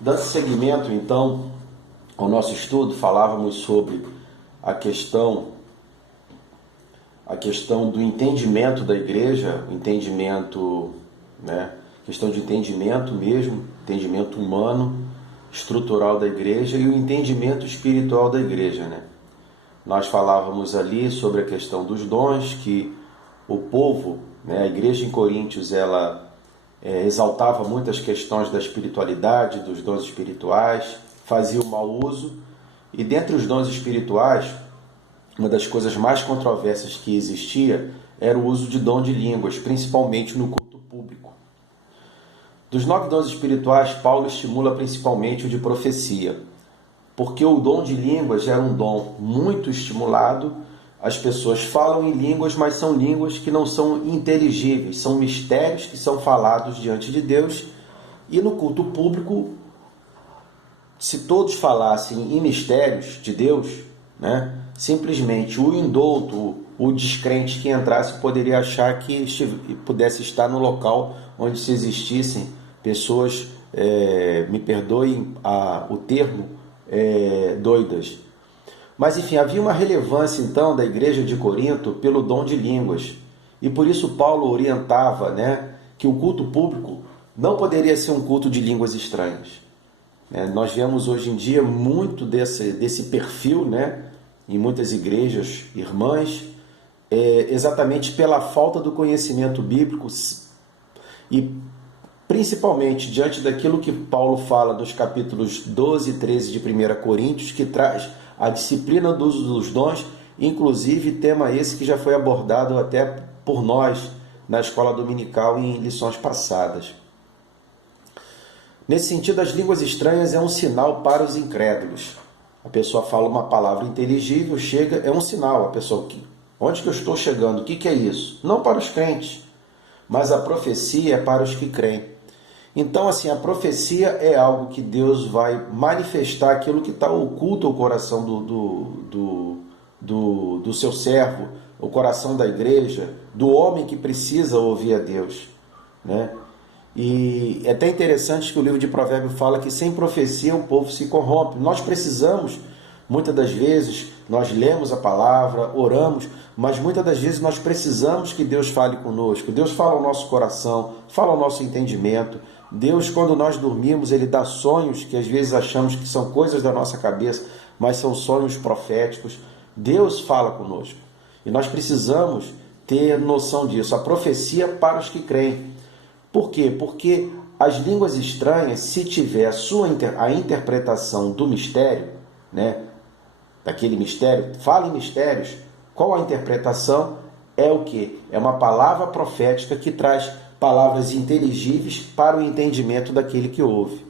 Dando seguimento, então, ao nosso estudo, falávamos sobre a questão do entendimento da igreja, o entendimento, né, questão de entendimento mesmo, entendimento humano, estrutural da igreja e o entendimento espiritual da igreja, né? Nós falávamos ali sobre a questão dos dons, que o povo, né, a igreja em Coríntios, ela exaltava muitas questões da espiritualidade, dos dons espirituais, fazia o mau uso, e dentre os dons espirituais, uma das coisas mais controversas que existia era o uso de dom de línguas, principalmente no culto público. Dos 9 dons espirituais, Paulo estimula principalmente o de profecia, porque o dom de línguas era um dom muito estimulado. As pessoas falam em línguas, mas são línguas que não são inteligíveis, são mistérios que são falados diante de Deus. E no culto público, se todos falassem em mistérios de Deus, né, simplesmente o indouto, o descrente que entrasse poderia achar que pudesse estar no local onde se existissem pessoas, me perdoem o termo, doidas. Mas enfim, havia uma relevância então da igreja de Corinto pelo dom de línguas. E por isso Paulo orientava, né, que o culto público não poderia ser um culto de línguas estranhas. Nós vemos hoje em dia muito desse perfil, né, em muitas igrejas irmãs, exatamente pela falta do conhecimento bíblico e principalmente diante daquilo que Paulo fala nos capítulos 12 e 13 de 1 Coríntios, que traz a disciplina do uso dos dons, inclusive tema esse que já foi abordado até por nós na escola dominical em lições passadas. Nesse sentido, as línguas estranhas é um sinal para os incrédulos. A pessoa fala uma palavra inteligível, chega, é um sinal. A pessoa, onde que eu estou chegando? O que é isso? Não para os crentes, mas a profecia é para os que creem. Então, assim, a profecia é algo que Deus vai manifestar aquilo que está oculto ao coração do seu servo, o coração da igreja, do homem que precisa ouvir a Deus, né? E é até interessante que o livro de Provérbios fala que sem profecia o povo se corrompe. Nós precisamos, muitas das vezes, nós lemos a palavra, oramos, mas muitas das vezes nós precisamos que Deus fale conosco. Deus fala ao nosso coração, fala ao nosso entendimento. Deus, quando nós dormimos, Ele dá sonhos que às vezes achamos que são coisas da nossa cabeça, mas são sonhos proféticos. Deus fala conosco. E nós precisamos ter noção disso. A profecia para os que creem. Por quê? Porque as línguas estranhas, se tiver a interpretação do mistério, né, daquele mistério, fala em mistérios, qual a interpretação? É o quê? É uma palavra profética que traz palavras inteligíveis para o entendimento daquele que ouve.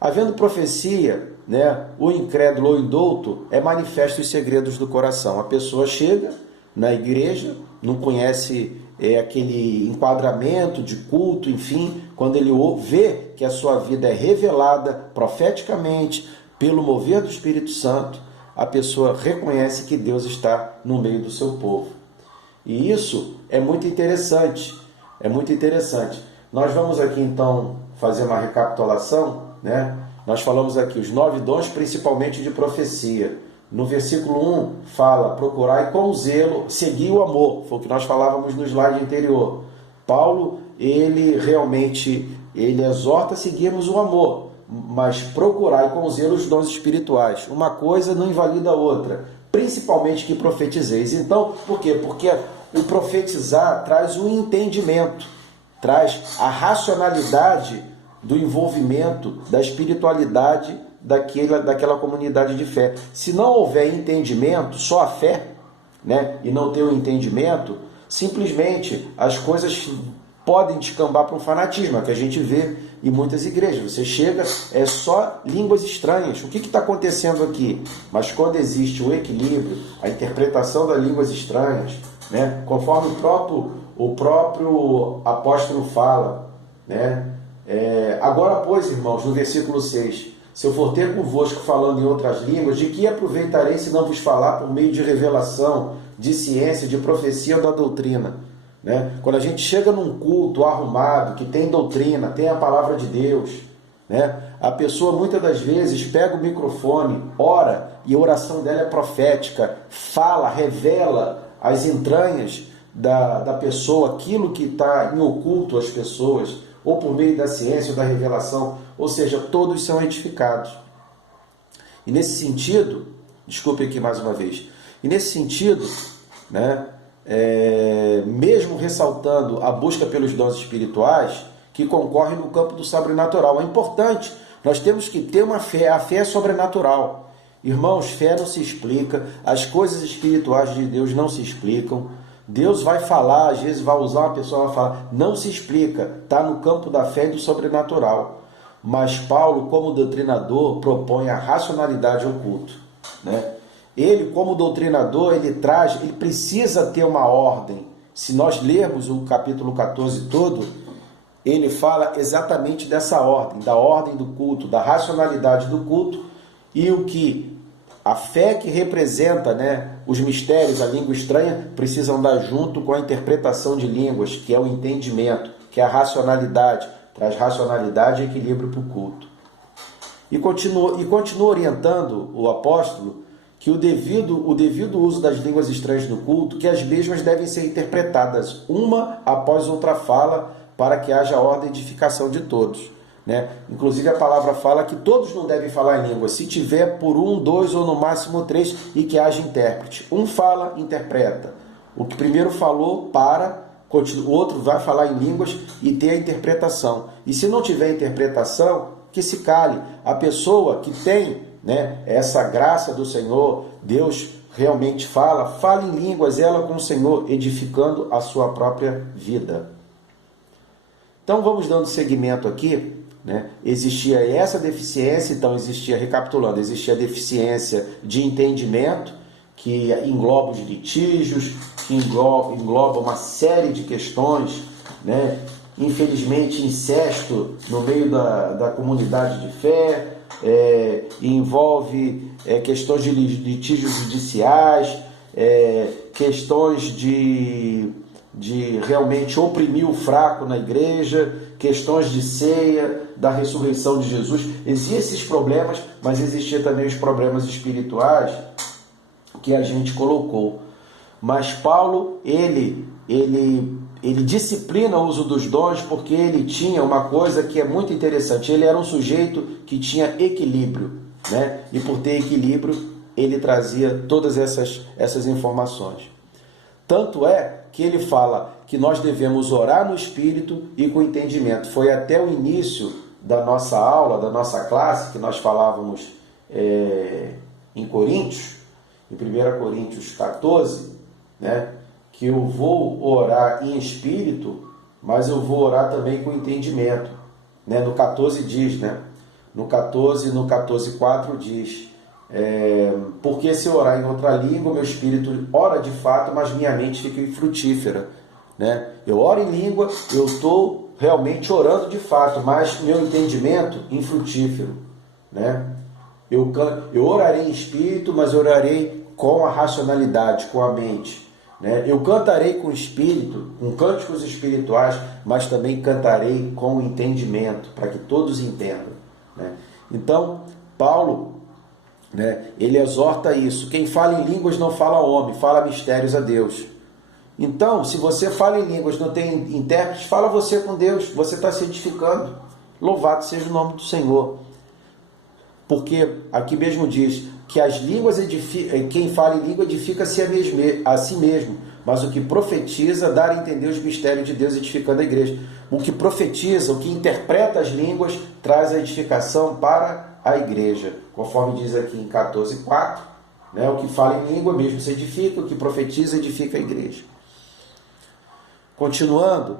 Havendo profecia, né, o incrédulo ou indouto manifesta os segredos do coração. A pessoa chega na igreja, não conhece aquele enquadramento de culto, enfim, quando ele vê que a sua vida é revelada profeticamente pelo mover do Espírito Santo, a pessoa reconhece que Deus está no meio do seu povo. E isso é muito interessante, Nós vamos aqui então fazer uma recapitulação, né? Nós falamos aqui os 9 dons, principalmente de profecia. No versículo 1 fala, procurai com zelo, seguir o amor. Foi o que nós falávamos no slide anterior. Paulo, ele exorta a seguirmos o amor, mas procurai com zelo os dons espirituais. Uma coisa não invalida a outra, principalmente que profetizeis. Então, por quê? Porque o profetizar traz o entendimento, traz a racionalidade do envolvimento, da espiritualidade daquela comunidade de fé. Se não houver entendimento, só a fé, né, e não ter o entendimento, simplesmente as coisas podem descambar para um fanatismo, que a gente vê em muitas igrejas. Você chega, é só línguas estranhas. O que está acontecendo aqui? Mas quando existe o equilíbrio, a interpretação das línguas estranhas, né, conforme o próprio apóstolo fala, né, agora, pois, irmãos, no versículo 6, se eu for ter convosco falando em outras línguas, de que aproveitarei se não vos falar por meio de revelação, de ciência, de profecia ou da doutrina? Né? Quando a gente chega num culto arrumado, que tem doutrina, tem a palavra de Deus, né? A pessoa muitas das vezes pega o microfone, ora, e a oração dela é profética, fala, revela as entranhas da pessoa, aquilo que está em oculto às pessoas, ou por meio da ciência ou da revelação, ou seja, todos são edificados. E nesse sentido, desculpe aqui mais uma vez, e nesse sentido, né, mesmo ressaltando a busca pelos dons espirituais, que concorrem no campo do sobrenatural, é importante, nós temos que ter uma fé, a fé é sobrenatural. Irmãos, fé não se explica, as coisas espirituais de Deus não se explicam. Deus vai falar, às vezes vai usar uma pessoa, vai falar, não se explica, está no campo da fé e do sobrenatural. Mas Paulo, como doutrinador, propõe a racionalidade ao culto, né? Ele, como doutrinador, ele precisa ter uma ordem. Se nós lermos o capítulo 14 todo, ele fala exatamente dessa ordem, da ordem do culto, da racionalidade do culto, e o que a fé que representa, né, os mistérios, a língua estranha, precisam andar junto com a interpretação de línguas, que é o entendimento, que é a racionalidade, traz racionalidade e equilíbrio para o culto. E continua orientando o apóstolo que o devido uso das línguas estranhas no culto, que as mesmas devem ser interpretadas uma após outra fala, para que haja ordem e edificação de todos, né? Inclusive a palavra fala que todos não devem falar em língua, se tiver por 1, 2 ou no máximo 3, e que haja intérprete. Um fala, interpreta. O que primeiro falou, o outro vai falar em línguas e ter a interpretação. E se não tiver interpretação, que se cale. A pessoa que tem, né, essa graça do Senhor, Deus realmente fala em línguas, ela com o Senhor, edificando a sua própria vida. Então vamos dando seguimento aqui, né? Existia essa deficiência, então recapitulando, existia a deficiência de entendimento, que engloba os litígios, que engloba uma série de questões, né? Infelizmente, incesto no meio da comunidade de fé, envolve questões de litígios judiciais, questões de realmente oprimir o fraco na igreja, questões de ceia, da ressurreição de Jesus. Existiam esses problemas, mas existiam também os problemas espirituais que a gente colocou. Mas Paulo, ele disciplina o uso dos dons, porque ele tinha uma coisa que é muito interessante. Ele era um sujeito que tinha equilíbrio, né? E por ter equilíbrio, ele trazia todas essas informações. Tanto é que ele fala que nós devemos orar no Espírito e com entendimento. Foi até o início da nossa aula, da nossa classe, que nós falávamos em Coríntios, em 1 Coríntios 14, né, que eu vou orar em Espírito, mas eu vou orar também com entendimento. Né? No 14 diz, né? No 14:4 diz... porque se eu orar em outra língua, meu espírito ora de fato, mas minha mente fica infrutífera, né? Eu oro em língua, eu estou realmente orando de fato, mas meu entendimento infrutífero, né? Eu orarei em espírito, mas orarei com a racionalidade, com a mente, né? Eu cantarei com o espírito, com cânticos espirituais, mas também cantarei com o entendimento, para que todos entendam, né? Então, Paulo, né, ele exorta isso. Quem fala em línguas não fala ao homem, fala mistérios a Deus. Então, se você fala em línguas, não tem intérprete, fala você com Deus, você está se edificando. Louvado seja o nome do Senhor. Porque aqui mesmo diz que as línguas quem fala em língua edifica-se a si mesmo, mas o que profetiza dá a entender os mistérios de Deus, edificando a igreja. O que profetiza, o que interpreta as línguas, traz a edificação para a igreja, conforme diz aqui em 14:4, né? O que fala em língua mesmo se edifica, o que profetiza edifica a igreja. Continuando,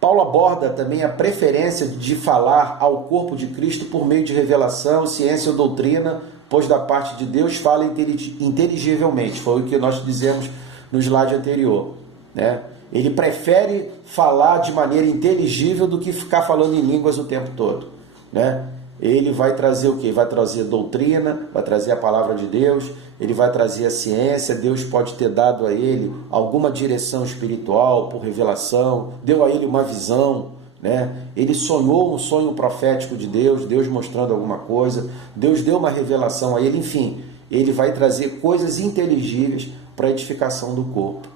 Paulo aborda também a preferência de falar ao corpo de Cristo por meio de revelação, ciência ou doutrina, pois da parte de Deus fala inteligivelmente, foi o que nós dizemos no slide anterior, né? Ele prefere falar de maneira inteligível do que ficar falando em línguas o tempo todo, né? Ele vai trazer o quê? Vai trazer doutrina, vai trazer a palavra de Deus, ele vai trazer a ciência. Deus pode ter dado a ele alguma direção espiritual por revelação, deu a ele uma visão, né? Ele sonhou um sonho profético de Deus, Deus mostrando alguma coisa, Deus deu uma revelação a ele, enfim, ele vai trazer coisas inteligíveis para a edificação do corpo.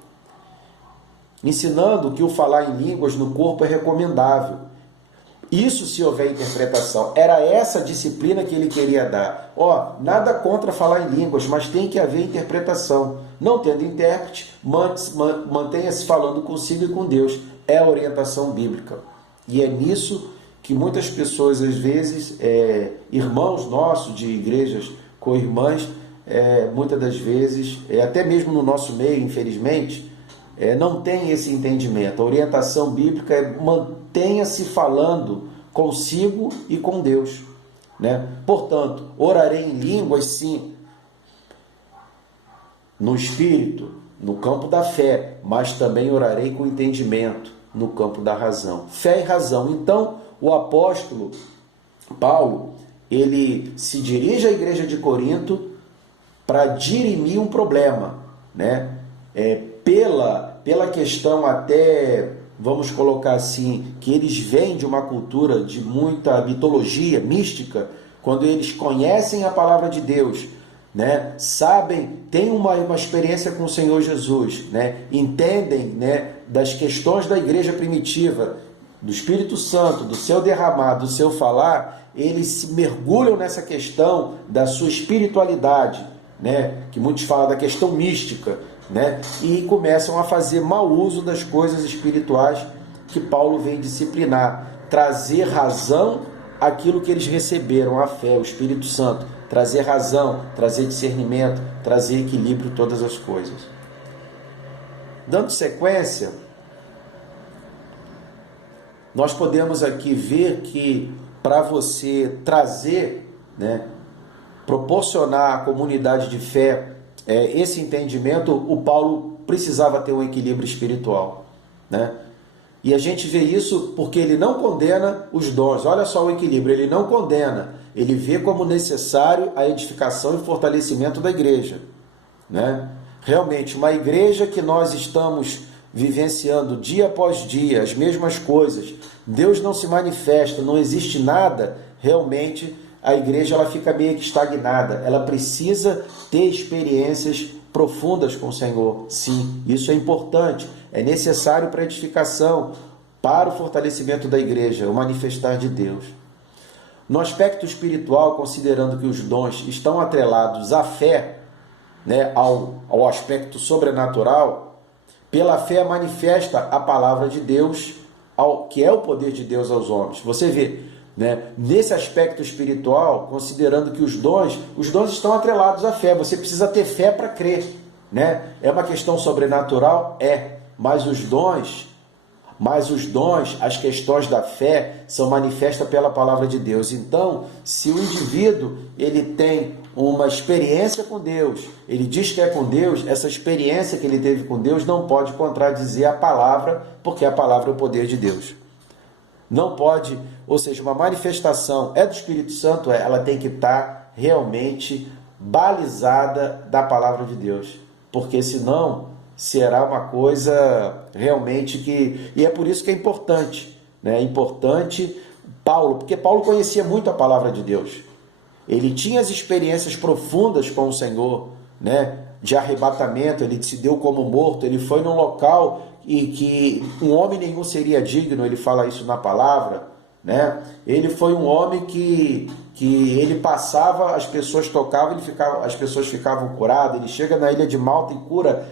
Ensinando que o falar em línguas no corpo é recomendável. Isso se houver interpretação. Era essa disciplina que ele queria dar. Nada contra falar em línguas, mas tem que haver interpretação. Não tendo intérprete, mantenha-se falando consigo e com Deus. É a orientação bíblica. E é nisso que muitas pessoas, às vezes, irmãos nossos de igrejas co-irmãs, muitas das vezes, até mesmo no nosso meio, infelizmente, não tem esse entendimento. A orientação bíblica é mantenha-se falando consigo e com Deus, né? Portanto, orarei em línguas, sim, no espírito, no campo da fé, mas também orarei com entendimento, no campo da razão. Fé e razão. Então, o apóstolo Paulo, ele se dirige à igreja de Corinto para dirimir um problema, né? Pela questão até, vamos colocar assim, que eles vêm de uma cultura de muita mitologia, mística, quando eles conhecem a palavra de Deus, né, sabem, têm uma experiência com o Senhor Jesus, né, entendem, né, das questões da igreja primitiva, do Espírito Santo, do seu derramado, do seu falar, eles se mergulham nessa questão da sua espiritualidade, né, que muitos falam da questão mística, né, e começam a fazer mau uso das coisas espirituais que Paulo vem disciplinar, trazer razão àquilo que eles receberam, a fé, o Espírito Santo, trazer razão, trazer discernimento, trazer equilíbrio, todas as coisas. Dando sequência, nós podemos aqui ver que para você trazer, né, proporcionar à comunidade de fé esse entendimento, o Paulo precisava ter um equilíbrio espiritual, né? E a gente vê isso porque ele não condena os dons. Olha só o equilíbrio, ele não condena, ele vê como necessário a edificação e fortalecimento da igreja, né? Realmente, uma igreja que nós estamos vivenciando dia após dia as mesmas coisas, Deus não se manifesta, não existe nada, realmente a igreja ela fica meio que estagnada, ela precisa ter experiências profundas com o Senhor. Sim, isso é importante, é necessário para a edificação, para o fortalecimento da igreja, o manifestar de Deus. No aspecto espiritual, considerando que os dons estão atrelados à fé, né, ao aspecto sobrenatural, pela fé manifesta a palavra de Deus, que é o poder de Deus aos homens. Você vê, né, nesse aspecto espiritual, considerando que os dons estão atrelados à fé, você precisa ter fé para crer, né? É uma questão sobrenatural? Mas os dons, as questões da fé são manifestas pela palavra de Deus. Então, se o indivíduo ele tem uma experiência com Deus, ele diz que é com Deus, essa experiência que ele teve com Deus não pode contradizer a palavra, porque a palavra é o poder de Deus. Não pode, ou seja, uma manifestação do Espírito Santo, ela tem que estar realmente balizada da palavra de Deus, porque senão será uma coisa realmente que... E é por isso que é importante, né? É importante Paulo, porque Paulo conhecia muito a palavra de Deus. Ele tinha as experiências profundas com o Senhor, né? De arrebatamento, ele se deu como morto, ele foi num local e que um homem nenhum seria digno, ele fala isso na palavra, né? Ele foi um homem que ele passava, as pessoas tocavam, as pessoas ficavam curadas, ele chega na ilha de Malta e cura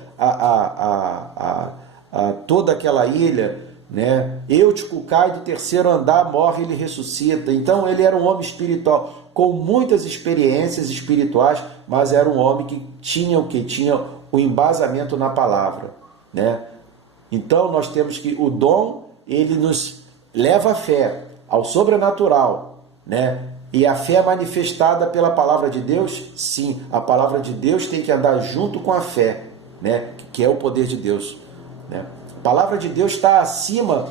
toda aquela ilha, né? Eutico cai do terceiro andar, morre, ele ressuscita. Então ele era um homem espiritual, com muitas experiências espirituais, mas era um homem que tinha o embasamento na palavra, né? Então nós temos que o dom, ele nos leva à fé, ao sobrenatural, né? E a fé é manifestada pela palavra de Deus? Sim, a palavra de Deus tem que andar junto com a fé, né? Que é o poder de Deus, né? A palavra de Deus está acima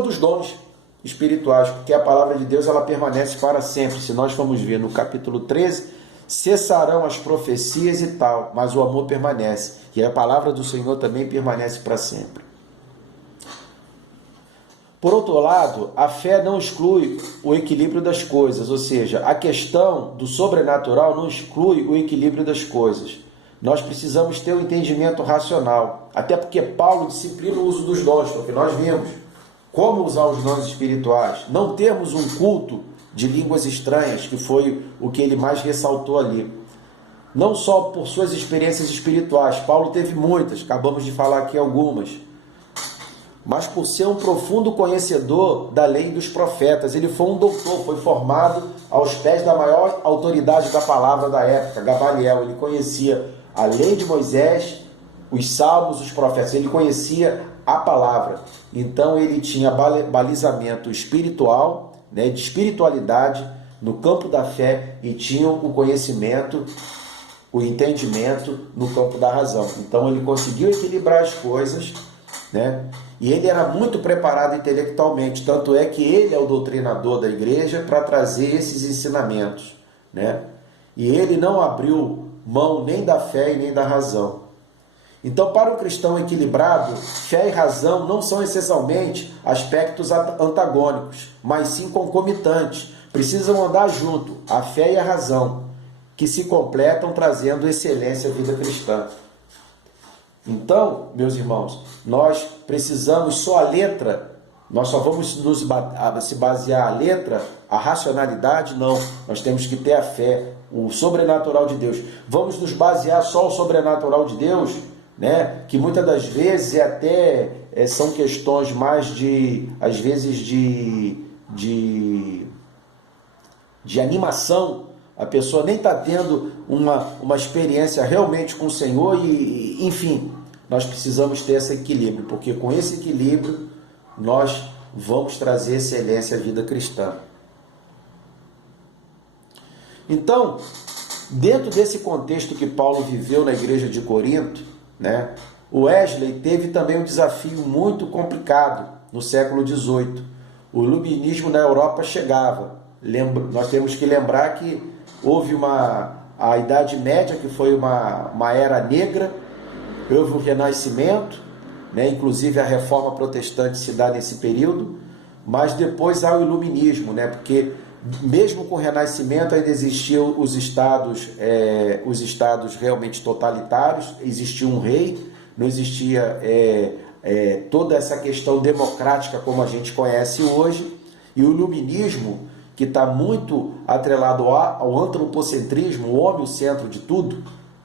dos dons espirituais, porque a palavra de Deus ela permanece para sempre. Se nós formos ver no capítulo 13, cessarão as profecias e tal, mas o amor permanece, e a palavra do Senhor também permanece para sempre. Por outro lado, a fé não exclui o equilíbrio das coisas, ou seja, a questão do sobrenatural não exclui o equilíbrio das coisas. Nós precisamos ter um entendimento racional, até porque Paulo disciplina o uso dos dons, porque nós vimos como usar os dons espirituais. Não temos um culto de línguas estranhas, que foi o que ele mais ressaltou ali. Não só por suas experiências espirituais, Paulo teve muitas, acabamos de falar aqui algumas, mas por ser um profundo conhecedor da lei dos profetas. Ele foi um doutor, foi formado aos pés da maior autoridade da palavra da época, Gamaliel. Ele conhecia a lei de Moisés, os salmos, os profetas, ele conhecia a palavra. Então ele tinha balizamento espiritual, né, de espiritualidade no campo da fé, e tinha o conhecimento, o entendimento no campo da razão. Então ele conseguiu equilibrar as coisas, né? E ele era muito preparado intelectualmente, tanto é que ele é o doutrinador da igreja para trazer esses ensinamentos, né? E ele não abriu mão nem da fé e nem da razão. Então, para o cristão equilibrado, fé e razão não são essencialmente aspectos antagônicos, mas sim concomitantes. Precisam andar junto, a fé e a razão, que se completam trazendo excelência à vida cristã. Então, meus irmãos, nós precisamos só a letra, nós só vamos se basear a letra, a racionalidade, não. Nós temos que ter a fé, o sobrenatural de Deus. Vamos nos basear só o sobrenatural de Deus, né? Que muitas das vezes são questões mais às vezes de animação. A pessoa nem está tendo uma experiência realmente com o Senhor e, enfim, nós precisamos ter esse equilíbrio, porque com esse equilíbrio nós vamos trazer excelência à vida cristã. Então, dentro desse contexto que Paulo viveu na igreja de Corinto, né, o Wesley teve também um desafio muito complicado no século XVIII. O iluminismo na Europa chegava. Nós temos que lembrar que houve a Idade Média, que foi uma era negra, houve o Renascimento, né? Inclusive a Reforma Protestante se dá nesse período, mas depois há o Iluminismo, né? Porque mesmo com o Renascimento ainda existiam os estados realmente totalitários, existia um rei, não existia toda essa questão democrática como a gente conhece hoje, e o Iluminismo, que está muito atrelado ao antropocentrismo, o homem o centro de tudo,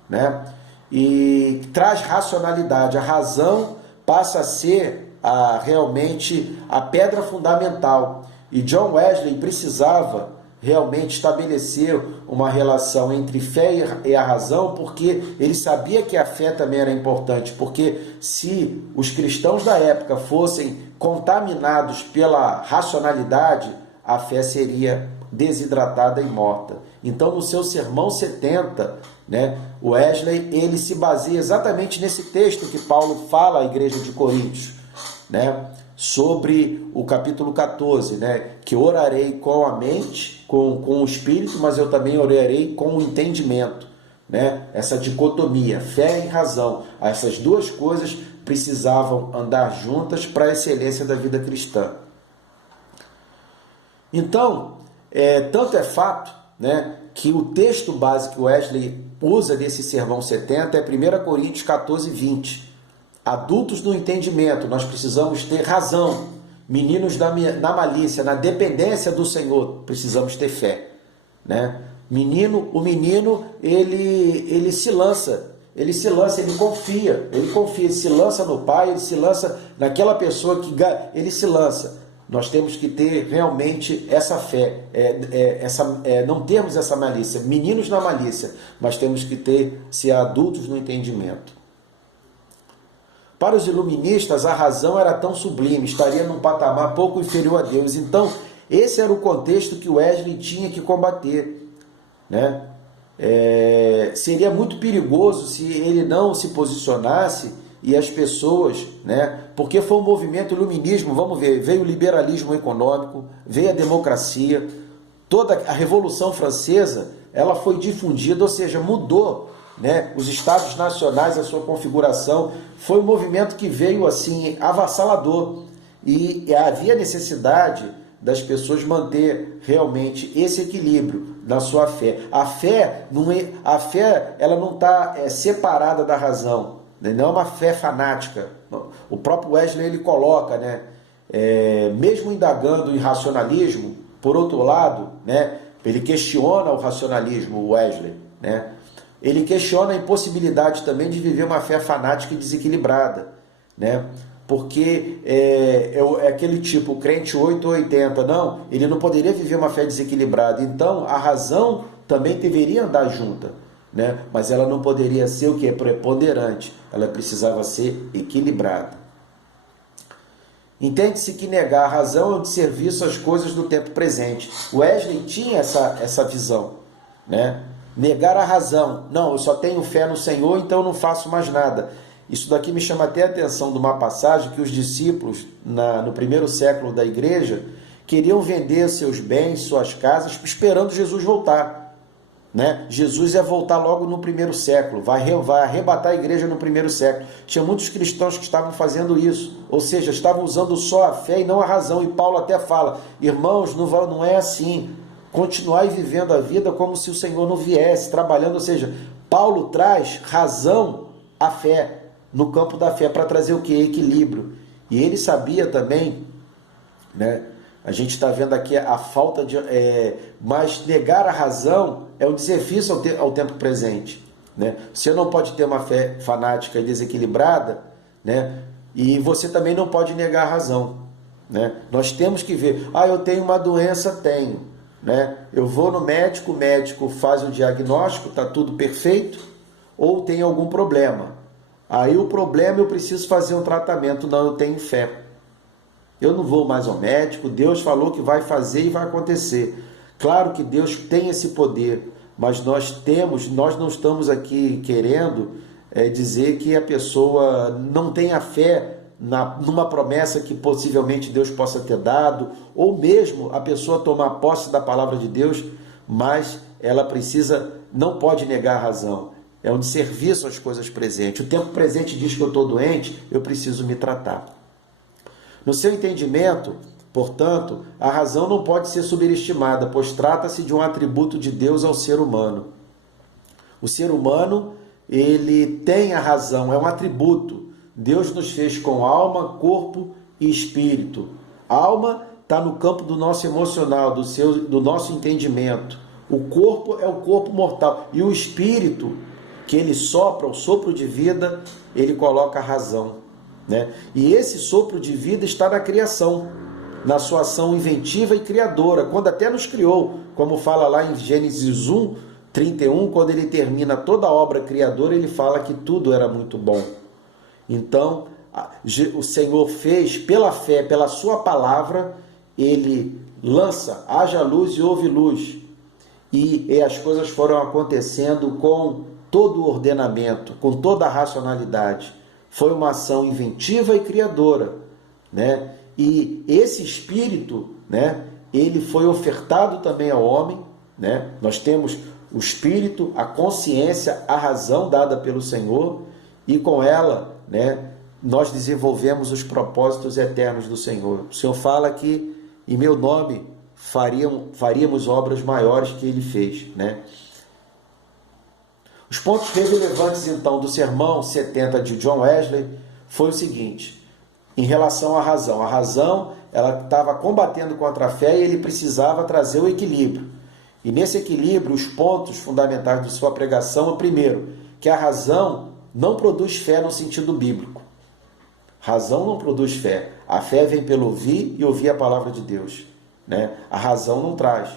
né? E traz racionalidade. A razão passa a ser realmente a pedra fundamental. E John Wesley precisava realmente estabelecer uma relação entre fé e a razão, porque ele sabia que a fé também era importante, porque se os cristãos da época fossem contaminados pela racionalidade, a fé seria desidratada e morta. Então, no seu Sermão 70, né, Wesley ele se baseia exatamente nesse texto que Paulo fala à igreja de Coríntios, né, sobre o capítulo 14, né, que orarei com a mente, com o espírito, mas eu também orarei com o entendimento, né, essa dicotomia, fé e razão. Essas duas coisas precisavam andar juntas para a excelência da vida cristã. Então, tanto é fato, né, que o texto base que Wesley usa nesse Sermão 70 é 1 Coríntios 14, 20. Adultos no entendimento, nós precisamos ter razão. Meninos na malícia, na dependência do Senhor, precisamos ter fé, né? O menino, ele se lança, ele confia, ele se lança no pai, ele se lança naquela pessoa que ele se lança. Nós temos que ter realmente essa fé, não termos essa malícia, meninos na malícia, mas temos que ser adultos no entendimento. Para os iluministas, a razão era tão sublime, estaria num patamar pouco inferior a Deus. Então, esse era o contexto que Wesley tinha que combater, né? Seria muito perigoso se ele não se posicionasse e as pessoas, né? Porque foi um movimento iluminismo, vamos ver, veio o liberalismo econômico, veio a democracia, toda a Revolução Francesa, ela foi difundida, ou seja, mudou, né, os estados nacionais, a sua configuração. Foi um movimento que veio assim avassalador. E havia necessidade das pessoas manter realmente esse equilíbrio na sua fé. A fé ela não está separada da razão, né? Não é uma fé fanática. O próprio Wesley ele coloca, né? Mesmo indagando em racionalismo, por outro lado, né? Ele questiona o racionalismo, o Wesley, né? Ele questiona a impossibilidade também de viver uma fé fanática e desequilibrada, né? Porque é aquele tipo, crente 8 ou 80, não, ele não poderia viver uma fé desequilibrada. Então, a razão também deveria andar junta, né? Mas ela não poderia ser o que? Preponderante, ela precisava ser equilibrada. Entende-se que negar a razão é o desserviço às coisas do tempo presente. Wesley tinha essa visão, né? Negar a razão, não, eu só tenho fé no Senhor, então eu não faço mais nada. Isso daqui me chama até a atenção de uma passagem que os discípulos, no primeiro século da igreja, queriam vender seus bens, suas casas, esperando Jesus voltar, né? Jesus ia voltar logo no primeiro século, vai arrebatar a igreja no primeiro século. Tinha muitos cristãos que estavam fazendo isso, ou seja, estavam usando só a fé e não a razão. E Paulo até fala, irmãos, não é assim. Continuai vivendo a vida como se o Senhor não viesse, trabalhando. Ou seja, Paulo traz razão à fé, no campo da fé, para trazer o que? Equilíbrio. E ele sabia também, né? A gente está vendo aqui a falta de... mas negar a razão é um desserviço ao tempo presente, né? Você não pode ter uma fé fanática e desequilibrada, né? E você também não pode negar a razão, né? Nós temos que ver, eu tenho uma doença, tenho, né? Eu vou no médico, o médico faz o diagnóstico, está tudo perfeito, ou tem algum problema. Aí o problema, eu preciso fazer um tratamento. Não, eu tenho fé. Eu não vou mais ao médico, Deus falou que vai fazer e vai acontecer. Claro que Deus tem esse poder, mas nós não estamos aqui querendo dizer que a pessoa não tenha fé numa promessa que possivelmente Deus possa ter dado, ou mesmo a pessoa tomar posse da palavra de Deus, mas ela não pode negar a razão. É um desserviço às coisas presentes. O tempo presente diz que eu estou doente, eu preciso me tratar. No seu entendimento, portanto, a razão não pode ser subestimada, pois trata-se de um atributo de Deus ao ser humano. O ser humano, ele tem a razão, é um atributo. Deus nos fez com alma, corpo e espírito. A alma está no campo do nosso emocional, do nosso entendimento. O corpo é o corpo mortal. E o espírito, que ele sopra, o sopro de vida, ele coloca a razão, né? E esse sopro de vida está na criação, na sua ação inventiva e criadora, quando até nos criou, como fala lá em Gênesis 1, 31, quando ele termina toda a obra criadora, ele fala que tudo era muito bom. Então, o Senhor fez pela fé, pela sua palavra, ele lança, haja luz e houve luz. E as coisas foram acontecendo com todo o ordenamento, com toda a racionalidade. Foi uma ação inventiva e criadora, né? E esse espírito, né, ele foi ofertado também ao homem, né? Nós temos o espírito, a consciência, a razão dada pelo Senhor, e com ela, né, nós desenvolvemos os propósitos eternos do Senhor. O Senhor fala que em meu nome faríamos obras maiores que ele fez, né? Os pontos relevantes, então, do Sermão 70 de John Wesley foi o seguinte, em relação à razão. A razão, ela estava combatendo contra a fé e ele precisava trazer o equilíbrio. E nesse equilíbrio, os pontos fundamentais de sua pregação, o primeiro, que a razão não produz fé no sentido bíblico. Razão não produz fé. A fé vem pelo ouvir e ouvir a palavra de Deus, né? A razão não traz.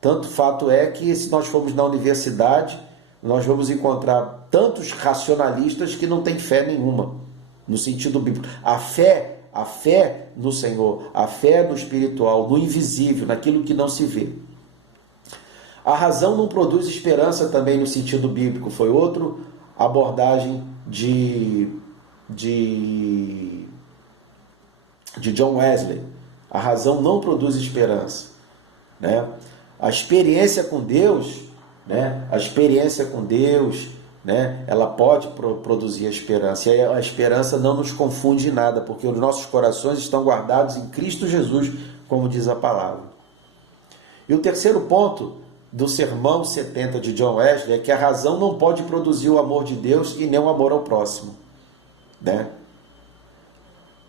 Tanto fato é que, se nós formos na universidade, nós vamos encontrar tantos racionalistas que não têm fé nenhuma, no sentido bíblico. A fé no Senhor, a fé no espiritual, no invisível, naquilo que não se vê. A razão não produz esperança também no sentido bíblico. Foi outra abordagem de John Wesley. A razão não produz esperança, né? A experiência com Deus, né? A experiência com Deus, né, ela pode produzir a esperança. E a esperança não nos confunde em nada, porque os nossos corações estão guardados em Cristo Jesus, como diz a palavra. E o terceiro ponto do Sermão 70 de John Wesley é que a razão não pode produzir o amor de Deus e nem o amor ao próximo, né?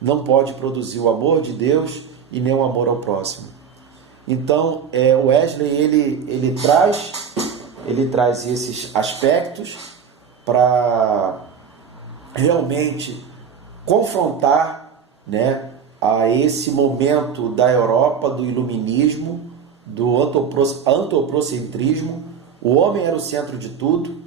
Não pode produzir o amor de Deus e nem o amor ao próximo. Então, o Wesley ele traz esses aspectos para realmente confrontar, né, a esse momento da Europa, do iluminismo, do antropocentrismo. O homem era o centro de tudo,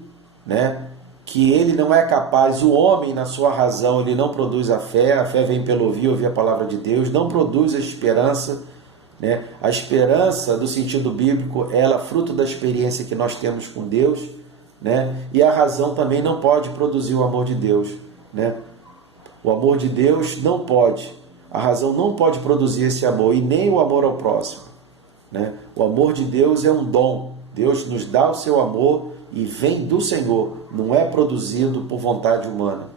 né? Que ele não é capaz, o homem na sua razão, ele não produz a fé vem pelo ouvir a palavra de Deus, não produz a esperança, né? A esperança, do sentido bíblico, ela é fruto da experiência que nós temos com Deus, né? E a razão também não pode produzir o amor de Deus, né? O amor de Deus não pode, a razão não pode produzir esse amor, e nem o amor ao próximo, né? O amor de Deus é um dom, Deus nos dá o seu amor e vem do Senhor, não é produzido por vontade humana.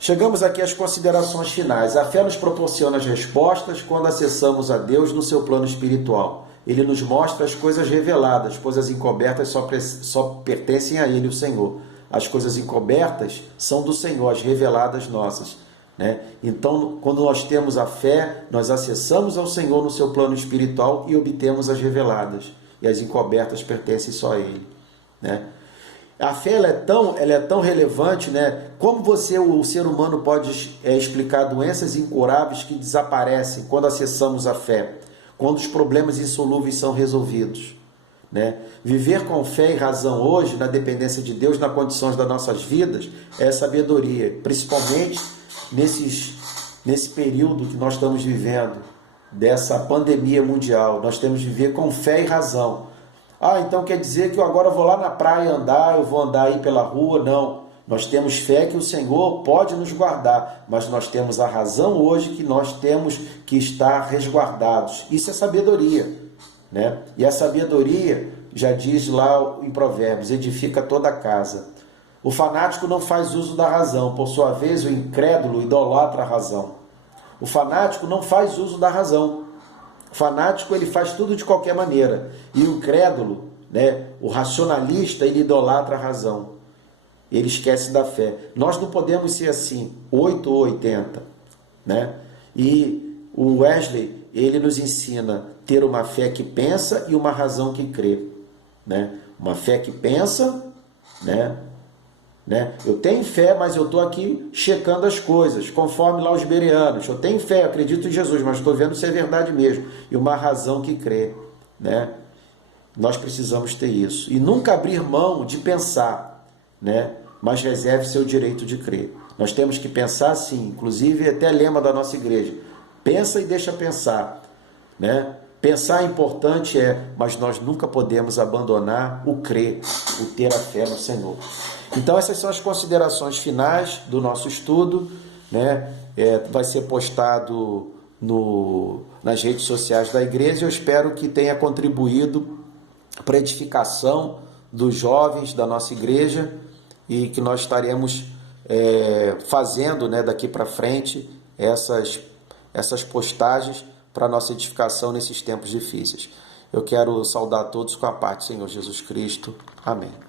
Chegamos aqui às considerações finais. A fé nos proporciona as respostas quando acessamos a Deus no seu plano espiritual. Ele nos mostra as coisas reveladas, pois as encobertas só pertencem a Ele, o Senhor. As coisas encobertas são do Senhor, as reveladas nossas, né? Então, quando nós temos a fé, nós acessamos ao Senhor no seu plano espiritual e obtemos as reveladas. E as encobertas pertencem só a Ele, né? A fé ela é tão relevante, né? Como o ser humano pode explicar doenças incuráveis que desaparecem quando acessamos a fé, quando os problemas insolúveis são resolvidos, né? Viver com fé e razão hoje, na dependência de Deus, nas condições das nossas vidas, é sabedoria, principalmente nesse período que nós estamos vivendo, dessa pandemia mundial. Nós temos que viver com fé e razão. Então quer dizer que eu agora vou lá na praia andar, eu vou andar aí pela rua? Não. Nós temos fé que o Senhor pode nos guardar, mas nós temos a razão hoje que nós temos que estar resguardados. Isso é sabedoria, né? E a sabedoria, já diz lá em Provérbios, edifica toda a casa. O fanático não faz uso da razão, por sua vez o incrédulo idolatra a razão. O fanático não faz uso da razão. O fanático ele faz tudo de qualquer maneira. E o incrédulo, né, o racionalista, ele idolatra a razão. Ele esquece da fé. Nós não podemos ser assim, 8 ou 80, né? E o Wesley, ele nos ensina a ter uma fé que pensa e uma razão que crê, né? Uma fé que pensa, né? Eu tenho fé, mas eu estou aqui checando as coisas, conforme lá os bereanos. Eu tenho fé, eu acredito em Jesus, mas estou vendo se é verdade mesmo. E uma razão que crê, né? Nós precisamos ter isso. E nunca abrir mão de pensar, né? Mas reserve seu direito de crer. Nós temos que pensar sim, inclusive até lema da nossa igreja. Pensa e deixa pensar, né? Pensar é importante, mas nós nunca podemos abandonar o crer, o ter a fé no Senhor. Então essas são as considerações finais do nosso estudo, né? Vai ser postado nas redes sociais da igreja. Eu espero que tenha contribuído para a edificação dos jovens da nossa igreja e que nós estaremos fazendo, né, daqui para frente essas postagens para a nossa edificação nesses tempos difíceis. Eu quero saudar a todos com a paz do Senhor Jesus Cristo. Amém.